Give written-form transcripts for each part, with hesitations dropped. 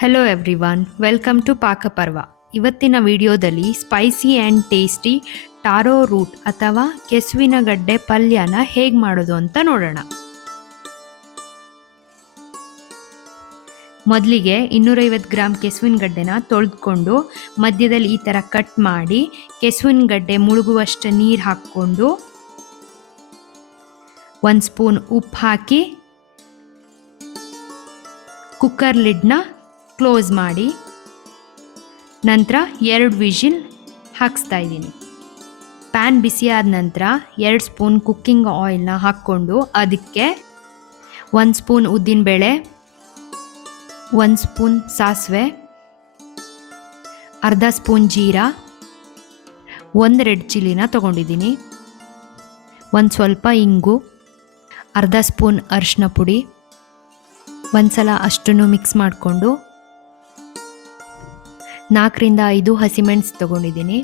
Hello everyone, welcome to Pakaparva. ಇವತ್ತಿನ ವಿಡಿಯೋದಲ್ಲಿ spicy and tasty taro root ಅಥವಾ ಕೆಸುವಿನ ಗಡ್ಡೆ ಪಲ್ಯನ ಹೇಗೆ ಮಾಡೋದು ಅಂತ ನೋಡೋಣ. ಮೊದಲಿಗೆ 250 ಗ್ರಾಮ್ ಕೆಸುವಿನ ಗಡ್ಡೆನ ತೊಳೆದುಕೊಂಡು ಮಧ್ಯದಲ್ಲಿ ಈ ಥರ ಕಟ್ ಮಾಡಿ ಕೆಸುವಿನ ಗಡ್ಡೆ ಮುಳುಗುವಷ್ಟು ನೀರು ಹಾಕ್ಕೊಂಡು 1 ಸ್ಪೂನ್ ಉಪ್ಪು ಹಾಕಿ ಕುಕ್ಕರ್ ಲಿಡ್ನ ಕ್ಲೋಸ್ ಮಾಡಿ ನಂತರ 2 ವಿಷಿಲ್ ಹಾಕಿಸ್ತಾ ಇದ್ದೀನಿ. ಪ್ಯಾನ್ ಬಿಸಿ ಆದ ನಂತರ 2 ಸ್ಪೂನ್ ಕುಕ್ಕಿಂಗ್ ಆಯಿಲ್ನ ಹಾಕ್ಕೊಂಡು ಅದಕ್ಕೆ 1 ಸ್ಪೂನ್ ಉದ್ದಿನಬೇಳೆ, 1 ಸ್ಪೂನ್ ಸಾಸಿವೆ, ಅರ್ಧ ಸ್ಪೂನ್ ಜೀರಾ, 1 ರೆಡ್ ಚಿಲ್ಲಿನ ತೊಗೊಂಡಿದ್ದೀನಿ, 1 ಸ್ವಲ್ಪ ಇಂಗು, ಅರ್ಧ ಸ್ಪೂನ್ ಅರಿಶಿನ ಪುಡಿ, ಒಂದ್ಸಲ ಅಷ್ಟನ್ನು ಮಿಕ್ಸ್ ಮಾಡಿಕೊಂಡು 4ರಿಂದ 5 ಹಸಿಮೆಣಸು ತೊಗೊಂಡಿದ್ದೀನಿ.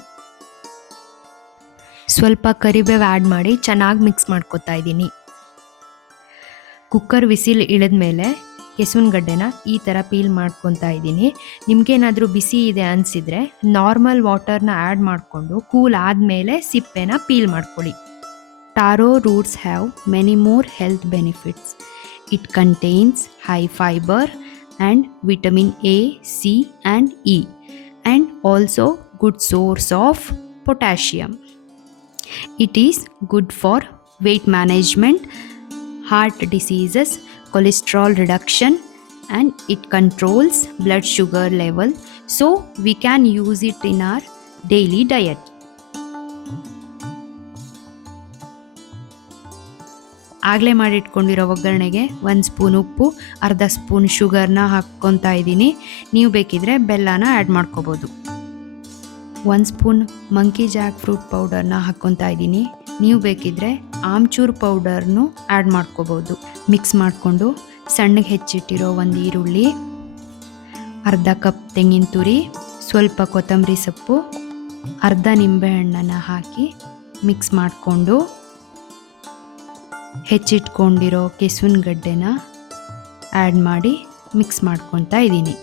ಸ್ವಲ್ಪ ಕರಿಬೇವು ಆ್ಯಡ್ ಮಾಡಿ ಚೆನ್ನಾಗಿ ಮಿಕ್ಸ್ ಮಾಡ್ಕೊತಾ ಇದ್ದೀನಿ. ಕುಕ್ಕರ್ ವಿಸಿಲ್ ಇಳಿದ ಮೇಲೆ ಕೆಸುವಿನ ಗಡ್ಡೆನ ಈ ಥರ ಪೀಲ್ ಮಾಡ್ಕೊತಾ ಇದ್ದೀನಿ. ನಿಮಗೇನಾದರೂ ಬಿಸಿ ಇದೆ ಅನಿಸಿದರೆ ನಾರ್ಮಲ್ ವಾಟರ್ನ ಆ್ಯಡ್ ಮಾಡಿಕೊಂಡು ಕೂಲ್ ಆದಮೇಲೆ ಸಿಪ್ಪೆನ ಪೀಲ್ ಮಾಡ್ಕೊಳ್ಳಿ. ಟಾರೋ roots have many more health benefits. It contains high fiber and vitamin A, C and E and also good source of potassium. It is good for weight management, heart diseases, cholesterol reduction and it controls blood sugar level, so we can use it in our daily diet. ಆಗಲೇ ಮಾಡಿಟ್ಕೊಂಡಿರೋ ಒಗ್ಗರಣೆಗೆ 1 spoon ಉಪ್ಪು, ಅರ್ಧ spoon ಶುಗರ್ನ ಹಾಕ್ಕೊತಾ ಇದ್ದೀನಿ. ನೀವು ಬೇಕಿದ್ರೆ ಬೆಲ್ಲನ add ಮಾಡ್ಕೋಬೋದು. 1 ಸ್ಪೂನ್ ಮಂಕಿ ಜಾಕ್ ಫ್ರೂಟ್ ಪೌಡರ್ನ ಹಾಕ್ಕೊತಾ ಇದ್ದೀನಿ. ನೀವು ಬೇಕಿದ್ರೆ ಆಮ್ಚೂರ್ ಪೌಡರ್ನು ಆ್ಯಡ್ ಮಾಡ್ಕೋಬೋದು. ಮಿಕ್ಸ್ ಮಾಡಿಕೊಂಡು ಸಣ್ಣಗೆ ಹೆಚ್ಚಿಟ್ಟಿರೋ 1 ಈರುಳ್ಳಿ, ಅರ್ಧ ಕಪ್ ತೆಂಗಿನ ತುರಿ, ಸ್ವಲ್ಪ ಕೊತ್ತಂಬರಿ ಸೊಪ್ಪು, ಅರ್ಧ ನಿಂಬೆಹಣ್ಣನ್ನು ಹಾಕಿ ಮಿಕ್ಸ್ ಮಾಡಿಕೊಂಡು ಹೆಚ್ಚಿಟ್ಕೊಂಡಿರೋ ಕೆಸುವಿನ ಗಡ್ಡೆನ ಆ್ಯಡ್ ಮಾಡಿ ಮಿಕ್ಸ್ ಮಾಡ್ಕೊತಾ ಇದ್ದೀನಿ.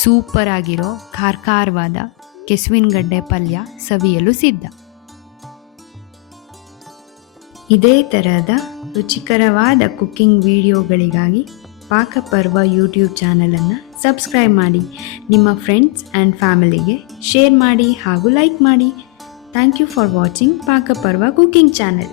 ಸೂಪರ್ ಆಗಿರೋ ಖಾರವಾದ ಕೆಸುವಿನ ಗಡ್ಡೆ ಪಲ್ಯ ಸವಿಯಲು ಸಿದ್ಧ. ಇದೇ ಥರದ ರುಚಿಕರವಾದ ಕುಕ್ಕಿಂಗ್ ವಿಡಿಯೋಗಳಿಗಾಗಿ ಪಾಕಪರ್ವ ಯೂಟ್ಯೂಬ್ ಚಾನಲನ್ನು ಸಬ್ಸ್ಕ್ರೈಬ್ ಮಾಡಿ. ನಿಮ್ಮ ಫ್ರೆಂಡ್ಸ್ ಆ್ಯಂಡ್ ಫ್ಯಾಮಿಲಿಗೆ ಶೇರ್ ಮಾಡಿ ಹಾಗೂ ಲೈಕ್ ಮಾಡಿ. Thank you for watching Pakaparva Cooking Channel.